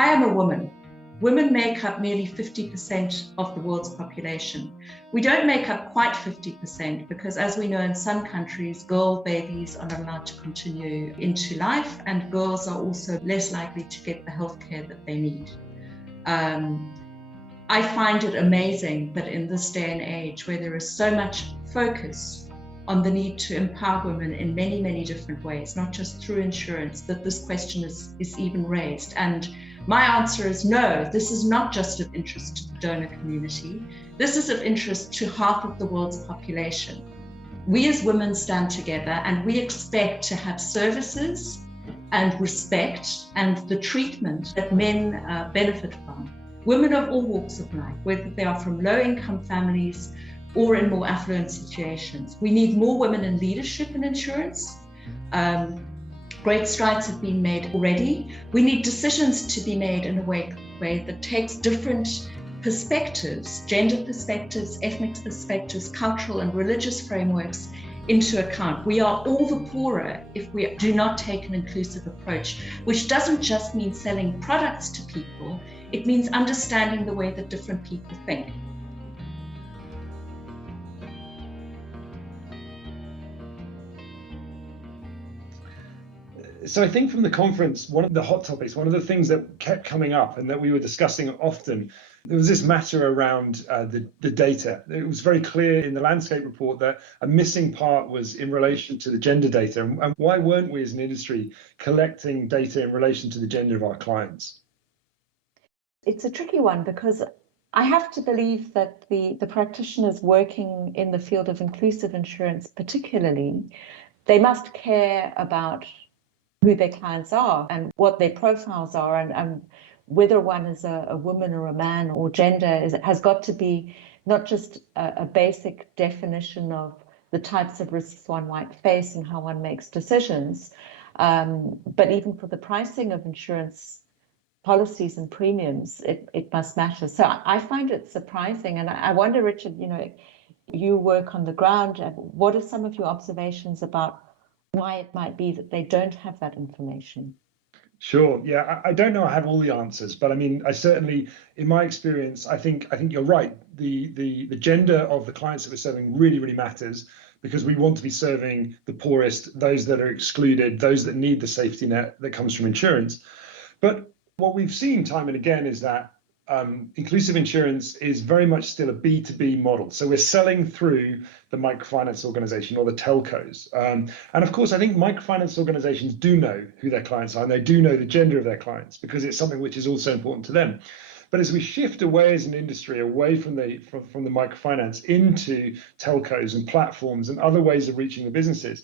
I am a woman. Women make up nearly 50% of the world's population. We don't make up quite 50% because, as we know, in some countries, girl babies are not allowed to continue into life, and girls are also less likely to get the healthcare that they need. I find it amazing that in this day and age, where there is so much focus on the need to empower women in many, many different ways, not just through insurance, that this question is even raised. And my answer is no, this is not just of interest to the donor community. This is of interest to half of the world's population. We as women stand together and we expect to have services and respect and the treatment that men benefit from. Women of all walks of life, whether they are from low-income families or in more affluent situations. We need more women in leadership in insurance. Great strides have been made already. We need decisions to be made in a way that takes different perspectives, gender perspectives, ethnic perspectives, cultural and religious frameworks into account. We are all the poorer if we do not take an inclusive approach, which doesn't just mean selling products to people, it means understanding the way that different people think. So I think from the conference, one of the hot topics, one of the things that kept coming up and that we were discussing often, there was this matter around the data. It was very clear in the landscape report that a missing part was in relation to the gender data. And why weren't we as an industry collecting data in relation to the gender of our clients? It's a tricky one because I have to believe that the practitioners working in the field of inclusive insurance particularly, they must care about who their clients are and what their profiles are, and whether one is a woman or a man or gender has got to be not just a basic definition of the types of risks one might face and how one makes decisions, but even for the pricing of insurance policies and premiums, it must matter. So I find it surprising, and I wonder, Richard, you work on the ground. What are some of your observations about why it might be that they don't have that information? Sure. Yeah, I don't know I have all the answers, but I mean, I certainly, in my experience, I think you're right. The gender of the clients that we're serving really, really matters, because we want to be serving the poorest, those that are excluded, those that need the safety net that comes from insurance. But what we've seen time and again is that inclusive insurance is very much still a B2B model. So we're selling through the microfinance organization or the telcos. And of course, I think microfinance organizations do know who their clients are, and they do know the gender of their clients, because it's something which is also important to them. But as we shift away as an industry, away from the microfinance into telcos and platforms and other ways of reaching the businesses,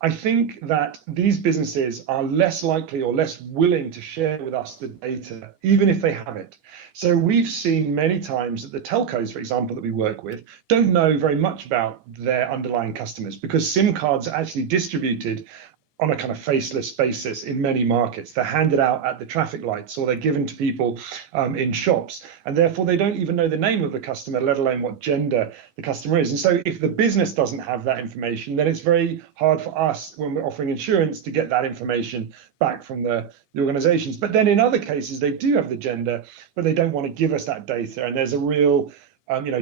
I think that these businesses are less likely or less willing to share with us the data, even if they have it. So we've seen many times that the telcos, for example, that we work with, don't know very much about their underlying customers, because SIM cards are actually distributed on a kind of faceless basis in many markets. They're handed out at the traffic lights, or they're given to people in shops, and therefore they don't even know the name of the customer, let alone what gender the customer is. And so if the business doesn't have that information, then it's very hard for us, when we're offering insurance, to get that information back from the organizations. But then in other cases, they do have the gender, but they don't want to give us that data. And there's a real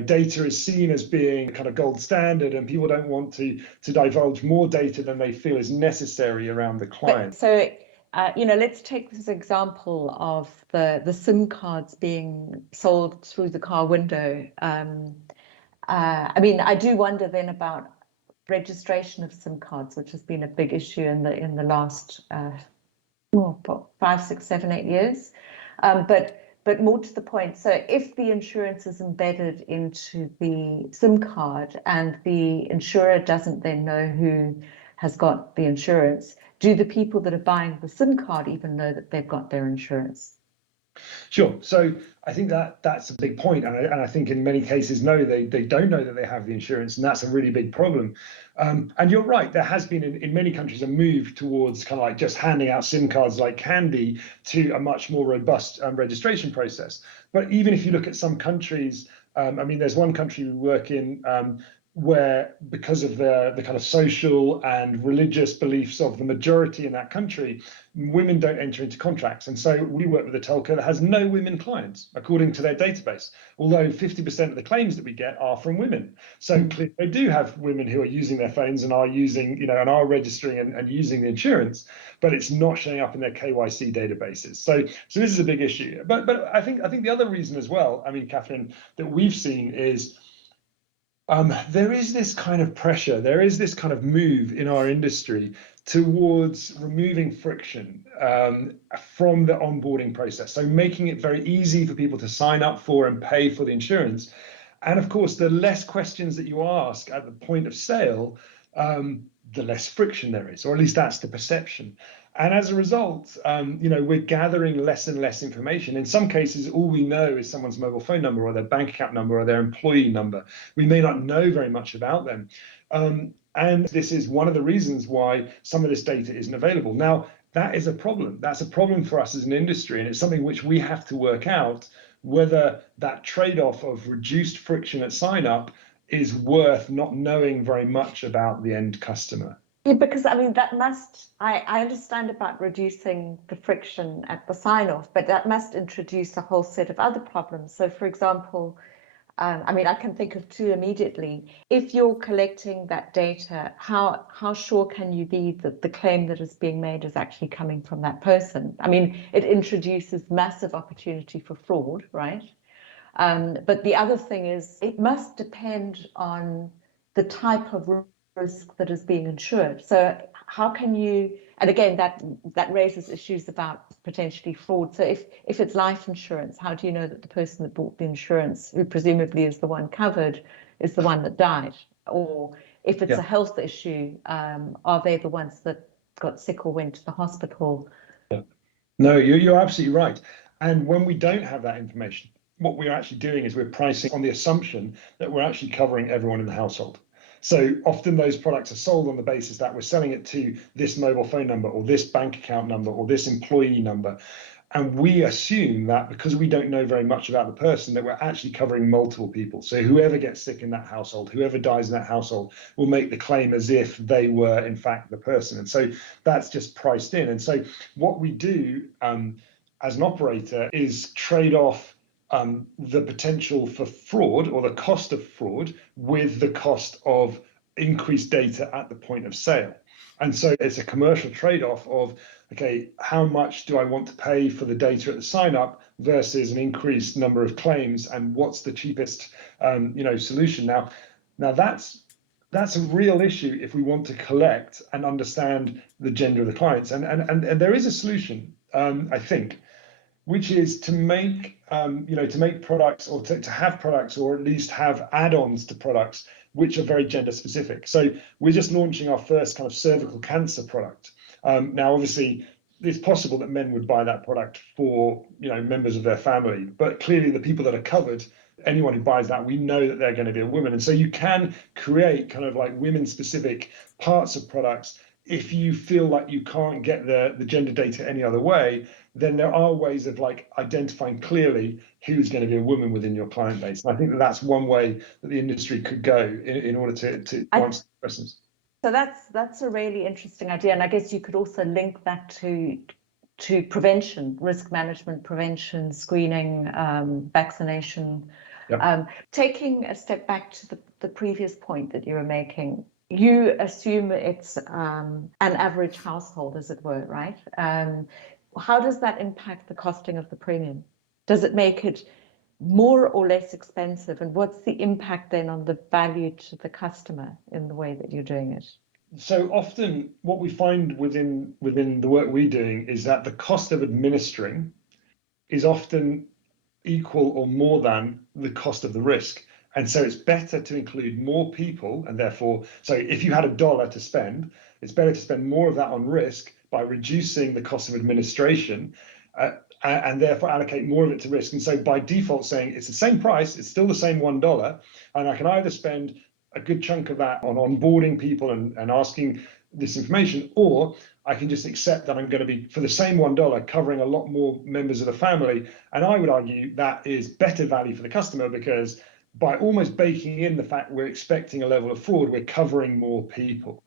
data is seen as being kind of gold standard, and people don't want to divulge more data than they feel is necessary around the client. So, let's take this example of the SIM cards being sold through the car window. I mean, I do wonder then about registration of SIM cards, which has been a big issue in the last 5, 6, 7, 8 years. But more to the point, so if the insurance is embedded into the SIM card and the insurer doesn't then know who has got the insurance, do the people that are buying the SIM card even know that they've got their insurance? Sure. So I think that's a big point. And I think in many cases, no, they don't know that they have the insurance. And that's a really big problem. And you're right, there has been in many countries a move towards kind of like just handing out SIM cards like candy to a much more robust registration process. But even if you look at some countries, I mean, there's one country we work in, where because of the kind of social and religious beliefs of the majority in that country, women don't enter into contracts. And so we work with a telco that has no women clients, according to their database, although 50% of the claims that we get are from women. So they do have women who are using their phones and are using, and are registering and using the insurance, but it's not showing up in their KYC databases. So this is a big issue. But I think the other reason as well, I mean, Catherine, that we've seen is there is this kind of pressure, there is this kind of move in our industry towards removing friction from the onboarding process. So making it very easy for people to sign up for and pay for the insurance. And of course, the less questions that you ask at the point of sale, the less friction there is, or at least that's the perception. And as a result, we're gathering less and less information. In some cases, all we know is someone's mobile phone number or their bank account number or their employee number. We may not know very much about them. And this is one of the reasons why some of this data isn't available. Now, that is a problem. That's a problem for us as an industry. And it's something which we have to work out whether that trade-off of reduced friction at sign up is worth not knowing very much about the end customer. Yeah, because I mean, I understand about reducing the friction at the sign-off, but that must introduce a whole set of other problems. So for example, I can think of two immediately. If you're collecting that data, how sure can you be that the claim that is being made is actually coming from that person? I mean, it introduces massive opportunity for fraud, right? But the other thing is, it must depend on the type of risk that is being insured. So how can you, and again, that raises issues about potentially fraud. So if it's life insurance, how do you know that the person that bought the insurance, who presumably is the one covered, is the one that died? Or if it's a health issue, are they the ones that got sick or went to the hospital? Yeah. No, you're absolutely right. And when we don't have that information, what we're actually doing is we're pricing on the assumption that we're actually covering everyone in the household. So often those products are sold on the basis that we're selling it to this mobile phone number or this bank account number or this employee number. And we assume that because we don't know very much about the person, that we're actually covering multiple people. So whoever gets sick in that household, whoever dies in that household, will make the claim as if they were in fact the person. And so that's just priced in. And so what we do as an operator is trade off the potential for fraud or the cost of fraud with the cost of increased data at the point of sale. And so it's a commercial trade-off of, okay, how much do I want to pay for the data at the sign up versus an increased number of claims, and what's the cheapest solution. Now that's a real issue if we want to collect and understand the gender of the clients. And there is a solution, I think, which is to make products, or to have products, or at least have add-ons to products which are very gender specific. So we're just launching our first kind of cervical cancer product. Now, obviously, it's possible that men would buy that product for members of their family, but clearly the people that are covered, anyone who buys that, we know that they're going to be a woman. And so you can create kind of like women specific parts of products. If you feel like you can't get the gender data any other way, then there are ways of like identifying clearly who's going to be a woman within your client base. And I think that's one way that the industry could go in order to answer the questions. So that's a really interesting idea. And I guess you could also link that to prevention, risk management, prevention, screening, vaccination. Yep. Taking a step back to the previous point that you were making, you assume it's an average household, as it were, right? How does that impact the costing of the premium? Does it make it more or less expensive? And what's the impact then on the value to the customer in the way that you're doing it? So often what we find within the work we're doing is that the cost of administering is often equal or more than the cost of the risk. And so it's better to include more people, and therefore, so if you had $1 to spend, it's better to spend more of that on risk by reducing the cost of administration, and therefore allocate more of it to risk. And so by default saying it's the same price, it's still the same $1, and I can either spend a good chunk of that on onboarding people and asking this information, or I can just accept that I'm going to be, for the same $1, covering a lot more members of the family. And I would argue that is better value for the customer, because by almost baking in the fact we're expecting a level of fraud, we're covering more people.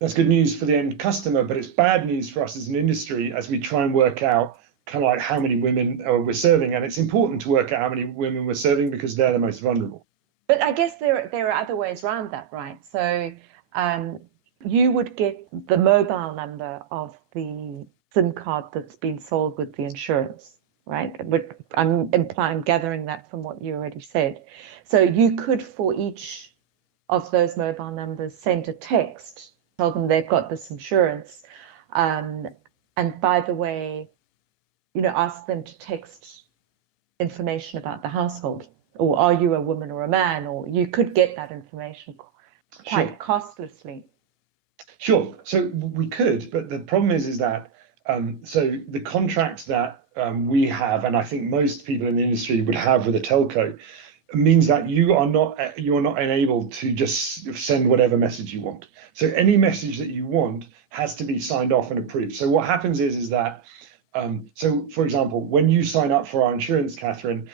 That's good news for the end customer, but it's bad news for us as an industry as we try and work out kind of like how many women we're serving. And it's important to work out how many women we're serving because they're the most vulnerable. But I guess there are other ways around that, right? So you would get the mobile number of the SIM card that's been sold with the insurance, right? But I'm gathering that from what you already said. So you could, for each of those mobile numbers, send a text, tell them they've got this insurance, and by the way, ask them to text information about the household, or are you a woman or a man, or you could get that information quite costlessly. Sure. So we could, but the problem is that so the contracts that we have, and I think most people in the industry would have with a telco, means that you are not enabled to just send whatever message you want. So any message that you want has to be signed off and approved. So what happens is that so for example, when you sign up for our insurance, Catherine,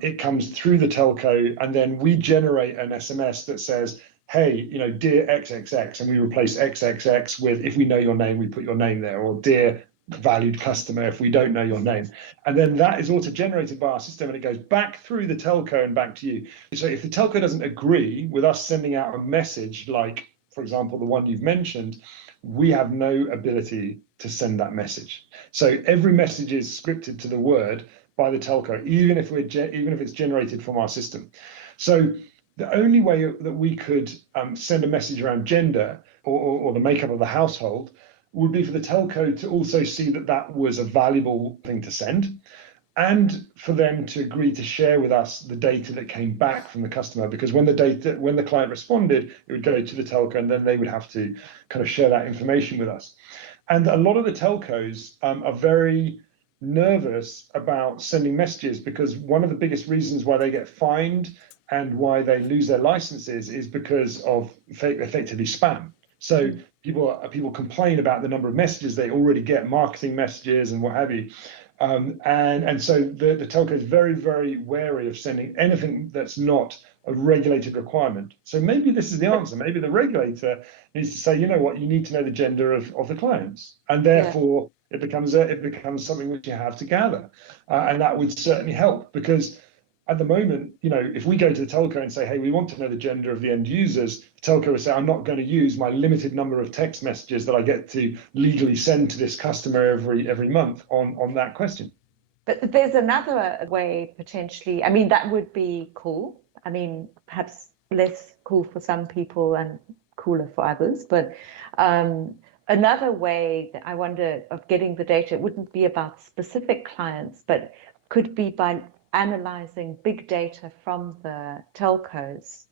it comes through the telco, and then we generate an SMS that says, hey, dear XXX, and we replace XXX with, if we know your name, we put your name there, or dear valued customer, if we don't know your name. And then that is auto generated by our system, and it goes back through the telco and back to you. So if the telco doesn't agree with us sending out a message, like, for example, the one you've mentioned, we have no ability to send that message. So every message is scripted to the word by the telco, even if it's generated from our system. So the only way that we could send a message around gender or the makeup of the household would be for the telco to also see that that was a valuable thing to send, and for them to agree to share with us the data that came back from the customer. Because when the client responded, it would go to the telco, and then they would have to kind of share that information with us. And a lot of the telcos are very nervous about sending messages, because one of the biggest reasons why they get fined and why they lose their licenses is because of effectively spam. So people complain about the number of messages they already get, marketing messages and what have you. And so the telco is very, very wary of sending anything that's not a regulated requirement. So maybe this is the answer. Maybe the regulator needs to say, you know what, you need to know the gender of the clients, and therefore it becomes something which you have to gather, and that would certainly help. Because at the moment, if we go to the telco and say, hey, we want to know the gender of the end users, the telco will say, I'm not going to use my limited number of text messages that I get to legally send to this customer every month on that question. But there's another way potentially. I mean, that would be cool. I mean, perhaps less cool for some people and cooler for others. But another way that I wonder of getting the data, it wouldn't be about specific clients, but could be by analyzing big data from the telcos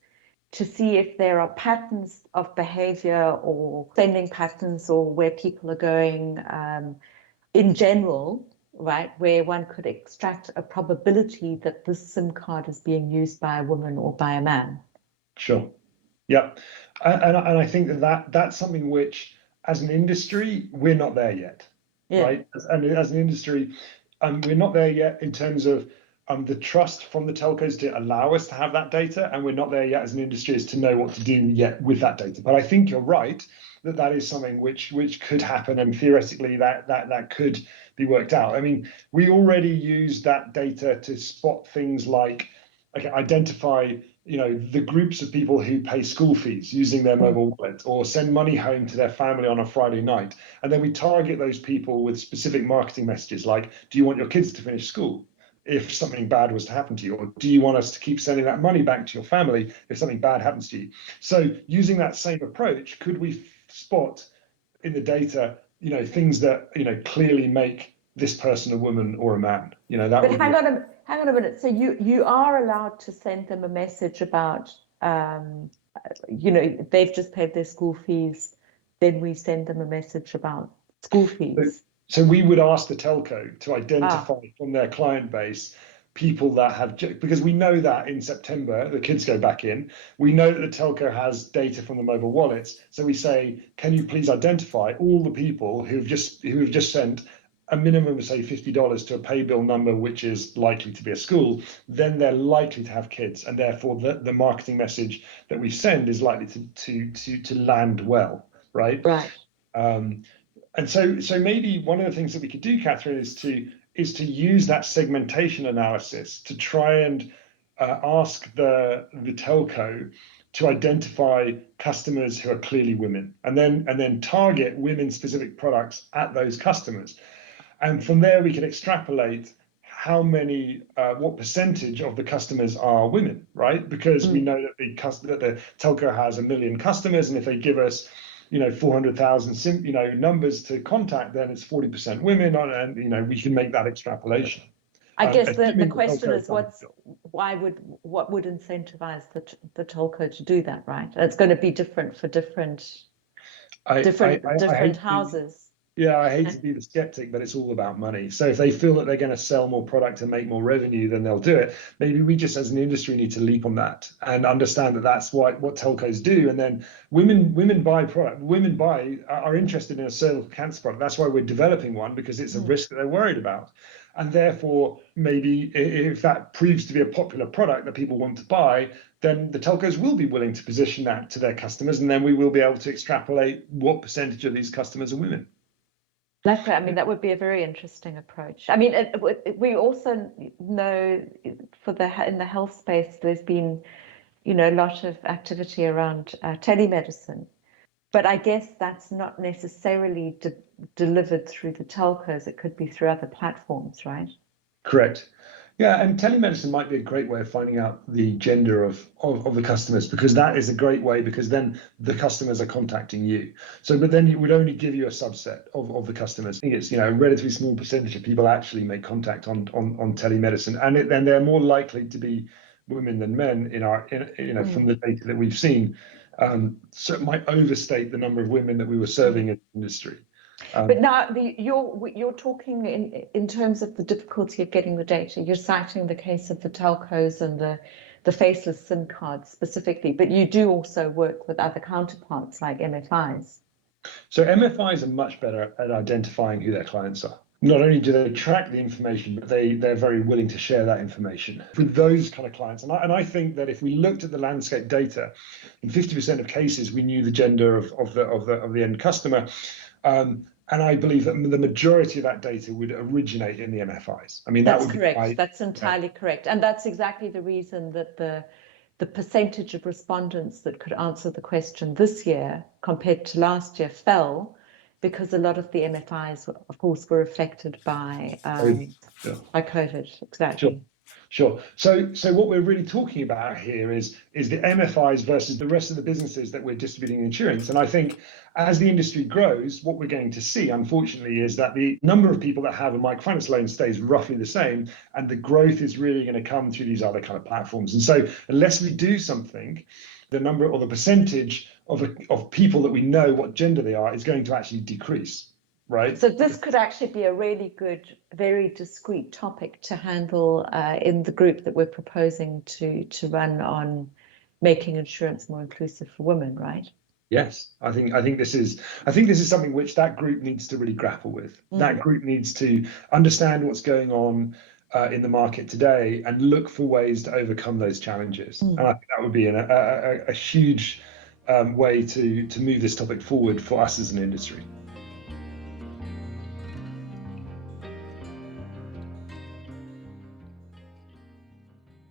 to see if there are patterns of behavior or spending patterns, or where people are going in general, right, where one could extract a probability that this SIM card is being used by a woman or by a man. Sure. Yeah. And I think that's something which, as an industry, we're not there yet, right? And as an industry, we're not there yet in terms of the trust from the telcos to allow us to have that data, and we're not there yet as an industry as to know what to do yet with that data. But I think you're right that is something which could happen, and theoretically that could be worked out. I mean, we already use that data to spot things like, identify the groups of people who pay school fees using their mobile wallet, or send money home to their family on a Friday night, and then we target those people with specific marketing messages like, do you want your kids to finish school if something bad was to happen to you, or do you want us to keep sending that money back to your family if something bad happens to you? So using that same approach, could we spot in the data things that clearly make this person a woman or a man? That. But hang on a minute. So you are allowed to send them a message about they've just paid their school fees, then we send them a message about school fees. So we would ask the telco to identify from their client base people that have, because we know that in September the kids go back in. We know that the telco has data from the mobile wallets. So we say, can you please identify all the people who have just sent a minimum of say $50 to a pay bill number, which is likely to be a school, then they're likely to have kids, and therefore the marketing message that we send is likely to land well, right? Right. And so maybe one of the things that we could do, Catherine, is to use that segmentation analysis to try and ask the telco to identify customers who are clearly women, and then target women-specific products at those customers. And from there, we can extrapolate how many, what percentage of the customers are women, right? Because we know that the telco has 1 million customers, and if they give us 400,000 numbers to contact, then it's 40% women, and we can make that extrapolation. I guess the question is what would incentivize the telco to do that, right? It's going to be different for different houses. Yeah, I hate to be the skeptic, but it's all about money. So if they feel that they're going to sell more product and make more revenue, then they'll do it. Maybe we just as an industry need to leap on that and understand that that's what telcos do. And then women buy product. Women are interested in a cervical cancer product. That's why we're developing one, because it's a risk that they're worried about. And therefore, maybe if that proves to be a popular product that people want to buy, then the telcos will be willing to position that to their customers, and then we will be able to extrapolate what percentage of these customers are women. That would be a very interesting approach. I mean, we also know in the health space, there's been, a lot of activity around telemedicine, but I guess that's not necessarily delivered through the telcos. It could be through other platforms, right? Correct. Yeah, and telemedicine might be a great way of finding out the gender of the customers, because that is a great way, because then the customers are contacting you. But then it would only give you a subset of the customers. I think it's a relatively small percentage of people actually make contact on telemedicine, and they're more likely to be women than men from the data that we've seen. So it might overstate the number of women that we were serving in the industry. But now you're talking in terms of the difficulty of getting the data. You're citing the case of the telcos and the faceless SIM cards specifically, but you do also work with other counterparts like MFIs. So MFIs are much better at identifying who their clients are. Not only do they track the information, but they're very willing to share that information with those kind of clients. And I think that if we looked at the landscape data, in 50% of cases, we knew the gender of the end customer. And I believe that the majority of that data would originate in the MFIs. I mean, that's correct. That's entirely correct. And that's exactly the reason that the percentage of respondents that could answer the question this year compared to last year fell, because a lot of the MFIs, of course, were affected by COVID. Exactly. Sure. So what we're really talking about here is the MFIs versus the rest of the businesses that we're distributing insurance. And I think as the industry grows, what we're going to see, unfortunately, is that the number of people that have a microfinance loan stays roughly the same, and the growth is really going to come through these other kind of platforms. And so unless we do something, the number or the percentage of people that we know what gender they are is going to actually decrease. Right. So this could actually be a really good, very discrete topic to handle in the group that we're proposing to run on making insurance more inclusive for women, right? Yes, I think this is something which that group needs to really grapple with. That group needs to understand what's going on in the market today and look for ways to overcome those challenges. And I think that would be a huge way to move this topic forward for us as an industry.